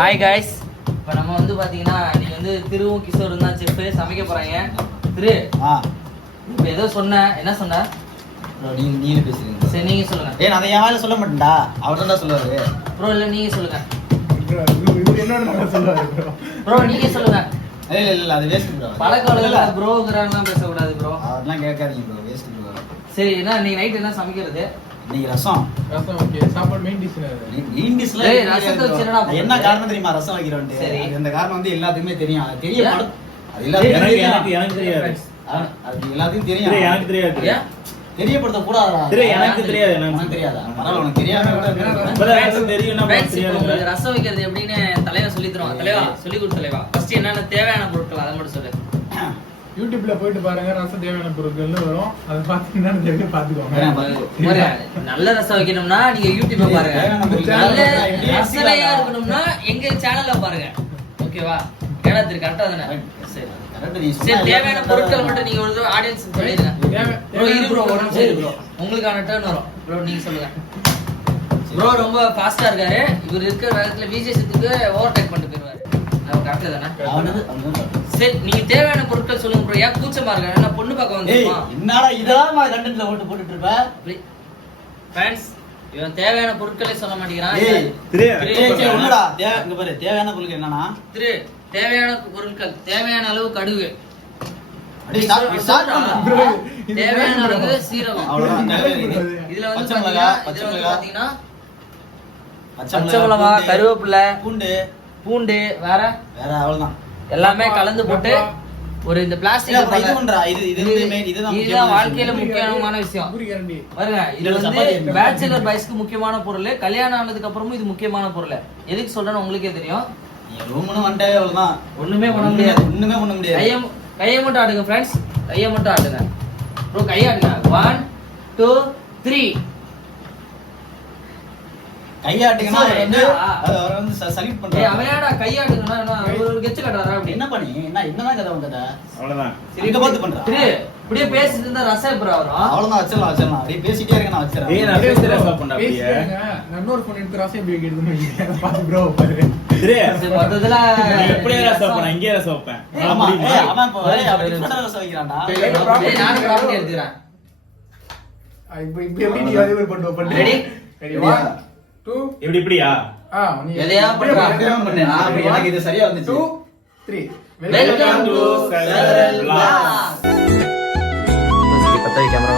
Hi guys, இப்போ நம்ம வந்து பாத்தீங்கன்னா நீங்க வந்து திருவும் கிஷோரும் தான் செஃப் சமைக்க போறாங்க. திரு இப்போ ஏதோ சொன்ன, என்ன சொன்ன? நீங்க பேசுறீங்க. சரி நீங்க சொல்லுங்க. நான் அதை யாரால சொல்ல மாட்டேன்டா, அவர் தான் சொல்லுவாரு. ப்ரோ இல்ல நீங்க சொல்லுங்க. ப்ரோ நீங்க சொல்லுங்க. இல்ல அது வேஸ்ட் ப்ரோ. பழக்கவழக்கல ப்ரோங்கறானலாம் பேச கூடாது ப்ரோ. அதெல்லாம் கேட்காதீங்க ப்ரோ, வேஸ்ட் ப்ரோ. சரி, என்ன நீ நைட் என்ன சமைக்கிறது? நீங்க ரசம் ஓகே. சாப்பாடு மெயின் டிஷ் மெயின் டிஷ்ல ரசத்தை வச்சு என்ன காரணம் தெரியுமா ரசம் வைக்கிறோம்னு? சரி, அந்த காரணம் வந்து எல்லாத்துக்குமே தெரியும். அது தெரிய எனக்கு தெரியாது. அது எல்லாத்துக்கும் தெரியும். எனக்கு தெரியாது. தெரியப்படுத்த கூடாதா? எனக்கு தெரியாது. எனக்கு தெரியாதா? பரவாயில்ல, உனக்கு தெரியாம உங்களுக்கு ரசம் வைக்கிறது எப்படின்னு தலைவா சொல்லி தருவாங்க. தலைவா சொல்லி கொடு தலைவா. ஃபர்ஸ்ட் என்னென்ன தேவையான பொருட்கள் அதை மட்டும் சொல்லு. யூடியூப்ல போயிட்டு பாருங்க, ரசம் தேவையான பொருட்கள்னு வரும். அதை பார்த்து என்ன தெரியும் பாத்துக்கோங்க. நல்ல ரசம் வைக்கணும்னா நீங்க யூடியூப்ல பாருங்க. நல்ல ரசனையா இருக்கணும்னா எங்க சேனல்ல பாருங்க. ஓகேவா? கேடாத்திரு கரெக்டா தானே? சரி சரி, தேவையான பொருட்கள் மட்டும் நீங்க ஒரு ஆடியன்ஸ் சொல்லிடுங்க. ப்ரோ இது ப்ரோ ஒரு நிமிஷம் இரு ப்ரோ, உங்களுக்கான டர்ன் வரும் ப்ரோ. நீங்க சொல்லுங்க ப்ரோ. ரொம்ப ஃபாஸ்டா இருக்காரு இவர். இருக்கிற வேகத்துல விஜேஷத்துக்கு ஓவர்டேக் பண்ணிட்டு போயிருவாரு. அது கரெக்டா தானே? சரி, நீங்க தேவையான பொருட்கள் சொல்லுங்க ப்ரோ. ஏன் கூச்சமா இருக்க? நான் பொண்ணு பார்க்க வந்துருமா? என்னடா இதெல்லாம் கண்டென்ட்ல போட்டுட்டு இருப்ப? ஃப்ரெண்ட்ஸ், இவன் தேவையான பொருட்களே சொல்ல மாட்டேங்கிறான். என்னடா இங்க பாரு, தேவையான பொருட்கள் என்னன்னா தேவையான பொருட்கள், தேவையான அளவு கடுகு, தேவையான அளவு சீரகம், இதுல வந்து பாத்தீங்கன்னா பச்சை மிளகா, கருவேப்பிலை, பூண்டு வேற அவ்வளவுதான். எல்லாமே கலந்து போட்டு ஒரு இந்த பிளாஸ்டிக் இதுதான் வாழ்க்கையில முக்கியமான விஷயம் பாருங்க. இது வந்து பேச்சுலர் பாய்ஸ்க்கு முக்கியமான பொருள். கல்யாணம் ஆனதுக்கு அப்புறமும் இது முக்கியமான பொருள். எதுக்கு சொல்றேன்னு உங்களுக்கே தெரியும். ஒண்ணுமே பண்ண முடியாது. கையை மட்டும் ஆடுங்க ஃப்ரெண்ட்ஸ், கையை மட்டும் ஆடுங்க ப்ரோ. கையை ஆடுங்க. 1 2 3 கையாட்டுங்கன்னா அவனடா கையாட்டுங்கன்னா ஒரு கெச்சு கட்டுறாரா? அப்படி என்ன பண்ணி என்னதான் கதை உங்க கதை? அவ்வளவுதான். இங்க பார்த்து பண்றா. இப்படியே பேசிட்டு இருந்தா ரசம் எப்பரா வரும்? அவ்வளவுதான், வச்சிரலாம். அப்படியே பேசிட்டே இருக்க, நான் வச்சிரறேன். நான் பேசுறேன் ஸ்டாப் பண்ணடா. அப்படியே இன்னொரு ஃபோன் எடுத்து ரசம் எப்படி வைக்கிறதுன்னு பாத்து ப்ரோ பாரு. மொத்தத்துல எப்படியே ரசம் பண்ண, இங்கே ரசம் வைப்பேன். ஆமா, அவன் அப்படி பண்ற ரசம் வைக்கிறான்டா. நானே ப்ராப்பர்ட்டி எடுத்துறேன். இப்போ எப்படி நீ அதே மாதிரி பண்ணுவ? ரெடி 1 2 இப்படியா? நீ எதையா பண்றா? எனக்கு இது சரியா வந்துச்சு. 2 3 வெல்கம் டு சரல் vlog. பத்தே கேமரா.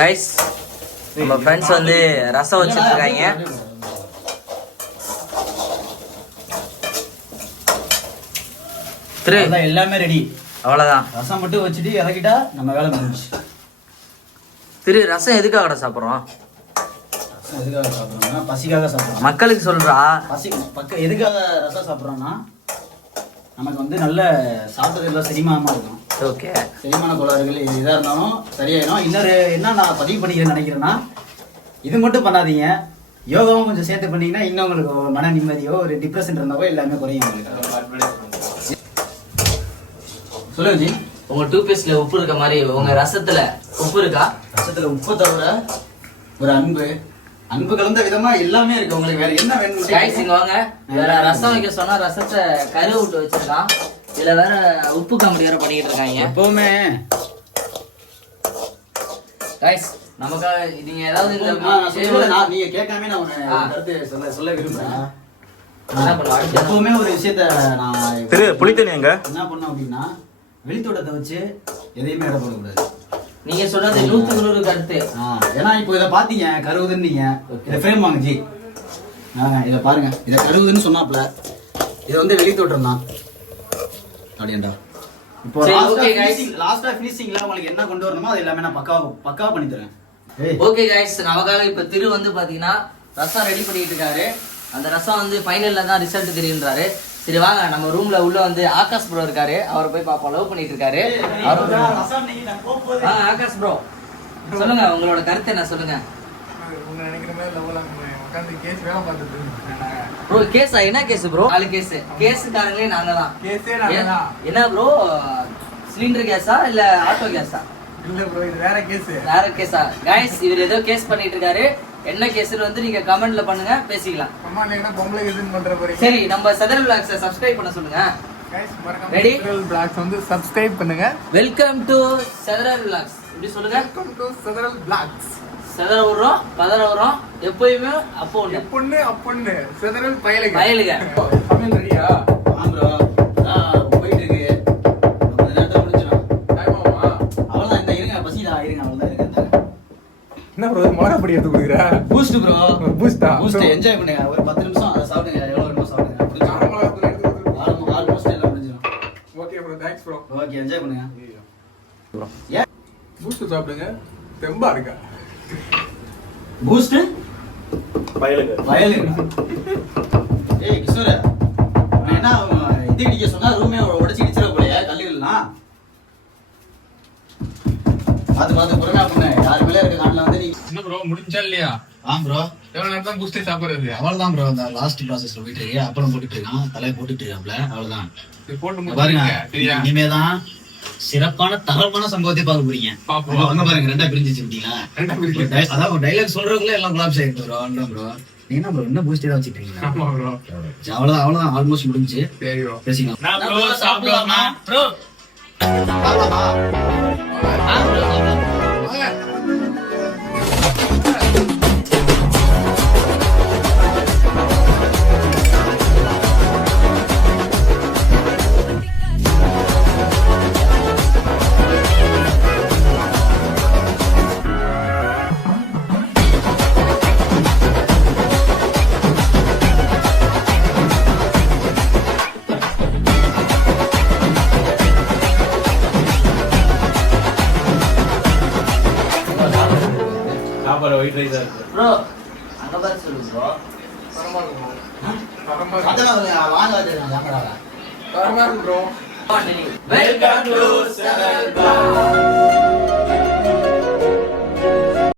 கைஸ், நம்ம ஃப்ரெண்ட்ஸ் வந்து ரசம் வச்சிட்டு இருக்காங்க. எல்லாமே ரெடி, அவ்வளவுதான். ரசம் மட்டும் வச்சுட்டு இறக்கிட்டா நம்ம வேலை முடிஞ்சு. ரசம் எதுக்காக சாப்பிடுறோம்? எதுக்காக சாப்பிடுறோம்னா பசிக்காக சாப்பிடுறோம். மக்களுக்கு சொல்றா. எதுக்காக ரசம் சாப்பிடுறோம்னா நமக்கு வந்து நல்ல சாப்பிட்டதுல செரிமானமா இருக்கும். ஓகே, செரிமான கோளாறுகள் எதா இருந்தாலும் சரியாயிடும். இன்னொரு என்ன நான் பதிவு பண்ணிக்கிறேன்னு நினைக்கிறேன்னா, இது மட்டும் பண்ணாதீங்க, யோகாவும் கொஞ்சம் சேர்த்து பண்ணீங்கன்னா இன்னும் உங்களுக்கு மன நிம்மதியோ ஒரு டிப்ரெஷன் இருந்தாவோ எல்லாமே குறையும் உங்களுக்கு. சொல்லுங்க ஜி. உங்க டூத்பேஸ்ட்ல உப்பு இருக்க மாதிரி உங்க ரசத்துல உப்பு இருக்கா? ரசத்துல உப்பு தவிர ஒரு அன்பு கலந்த விதமா எல்லாமே இருக்கு. உங்களுக்கு வேற என்ன வேணும்? கைஸ் இங்க வாங்க. வேற ரசம் வைக்க சொன்னா ரசத்தை கரு விட்டு வச்சிருக்கான். இதுல வேற உப்பு காமெடி வேற பண்ணிட்டு இருக்காங்க எப்பவுமே. கைஸ் நமக்காக நீங்க ஏதாவது நீங்க கேட்காம நான் ஒரு கருத்து சொல்ல விரும்புறேன். எப்பவுமே ஒரு விஷயத்த நான் புளித்தண்ணி எங்க என்ன பண்ணோம் அப்படின்னா, வெளித்தோட்டத்தை வச்சு எதையுமே இட போடக்கூடாது. நீங்க சொன்னது 100 கருத்து. ஏன்னா இப்போ இதை பாத்தீங்க கருவுதுன்னு நீங்க இதை ஃப்ரேம் வாங்க ஜி. இதை பாருங்க, இதை கருவுதுன்னு சொன்னாப்ல இதை வந்து வெளியே தோட்டுறோம் அப்படின்டா. இப்போ லாஸ்டா ஃபினிஷிங்ல உங்களுக்கு என்ன கொண்டு வரணுமோ அது எல்லாமே நான் பக்காவா பண்ணி தரேன். ஓகே गाइस, நமக்காக இப்ப திரு வந்து பாத்தீங்கன்னா ரசம் ரெடி பண்ணிட்டு இருக்காரு. அந்த ரசம் வந்து ஃபைனல்ல தான் ரிசல்ட் தெரியுன்றாரு. சரி வாங்க நம்ம ரூம்ல உள்ள வந்து ஆகாஷ் ப்ரோ இருக்காரு, அவரை போய் பாப்போம். லவ் பண்ணிட்டு இருக்காரு ஆகாஷ் ப்ரோ. சொல்லுங்க உங்களோட கருத்து என்ன சொல்லுங்க. உங்க நினைக்கிற மாதிரி லவ்ல உட்கார்ந்து கேஸ் வேலை பார்த்துட்டு இருக்கேன். ப்ரோ கேஸா? என்ன கேஸ் ப்ரோ? 4 கேஸ்காரங்களே நாங்க தான். கேஸே நாங்க தான். என்ன ப்ரோ, சிலிண்டர் கேஸா இல்ல ஆட்டோ கேஸா? இல்ல ப்ரோ, இது வேற கேஸ். வேற கேஸா? गाइस இவர் ஏதோ கேஸ் பண்ணிட்டு இருக்காரு. என்ன கேஸ்னு வந்து நீங்க கமெண்ட்ல பண்ணுங்க, பேசிக்கலாம். கமெண்ட்ல பொம்பளை கேஸ்னு பண்ற போறீங்க. சரி, நம்ம சதர் vlogs சப்ஸ்கிரைப் பண்ண சொல்லுங்க. गाइस மறக்காம ரெடி? சதர் vlogs வந்து சப்ஸ்கிரைப் பண்ணுங்க. Welcome to Sadar vlogs. இப்படி சொல்லுங்க. Welcome to Sadar vlogs. சதர ஊறோம் பதற ஊறோம் எப்பயுமே அப்போ ஒண்ணு அப்பொண்ணு சதரல் பயலுக. சமையல் ரெடியா? ப்ரோ போயிட்டு இருக்கு. கொஞ்ச நேரத்துல முடிஞ்சிடும். அவ்வளவுதான். இந்த இருங்க, பசிதா இருங்க. அவ்வளவுதான் இருங்க. என்ன ப்ரோ மிளகா பொடி எடுத்து குடுக்குற? Boost bro. பூஸ்டா? பூஸ்ட் என்ஜாய் பண்ணுங்க. ஒரு 10 நிமிஷம் அதை சாப்பிடுங்க. எவ்வளவு வேணுமோ சாப்பிடுங்க. கார மிளகா பொடி எடுத்து குடுக்குற. ஆல்மோஸ்ட் எல்லாம் முடிஞ்சிடும். Okay bro, thanks bro. Okay, enjoy பண்ணுங்க. பூஸ்ட் சாப்பிடுங்க. தெம்பா இருக்கா? பூஸ்ட் பயலுங்க. ஏய் கிஷோர, நான் என்ன இது இடிக்க சொன்னா ரூமே உடைச்சு இடிச்சிட போலையா கல்லீரலாம். பார்த்து பொறுமையா பண்ணு. யாரு மேல இருக்க காட்டில வந்து நீ என்ன ப்ரோ முடிஞ்சா இல்லையா? ப்ரோ எவ்வளவு நேரம் தான் பூஸ்ட் சாப்பிடுறது? அவ்வளவுதான் ப்ரோ. அந்த லாஸ்ட் ப்ராசஸ்ல போயிட்டு இருக்கு. அப்பளம் போட்டுட்டு இருக்கான், தலையை போட்டுட்டு இருக்காப்ல. அவ்வளவுதான். இது போட்டு பாருங்க, சரியா? இனிமேதான் சிறப்பான தரமான சம்பவத்தை பார்க்க போறீங்க. அங்க பாருங்க, ரெண்டா பிரிஞ்சு வச்சுட்டீங்களா? அதான் ஒரு டைலாக் சொல்றதுக்குள்ள எல்லாம் கொலாப்ஸ் ஆயிருக்கு ப்ரோ. அவ்வளவுதான் ப்ரோ. நீங்க என்ன ப்ரோ இன்னும் பூஸ்டே தான் வச்சுட்டீங்களா? ஆமா ப்ரோ. அவ்வளவுதான் ஆல்மோஸ்ட் முடிஞ்சு. சரி ப்ரோ, பேசிக்கலாம். நான் ப்ரோ சாப்பிடலாமா ப்ரோ? சாப்பாடு ஒயிட் ரைஸா இருக்கு ப்ரோ. அங்க பாரு சொல்லுங்க ப்ரோ. தரமா இருக்கு ப்ரோ. தரமா இருக்கு. அதான் வாங்க வச்சிருக்காங்க. தரமா இருக்கு bro. Welcome to Sadar vlogs.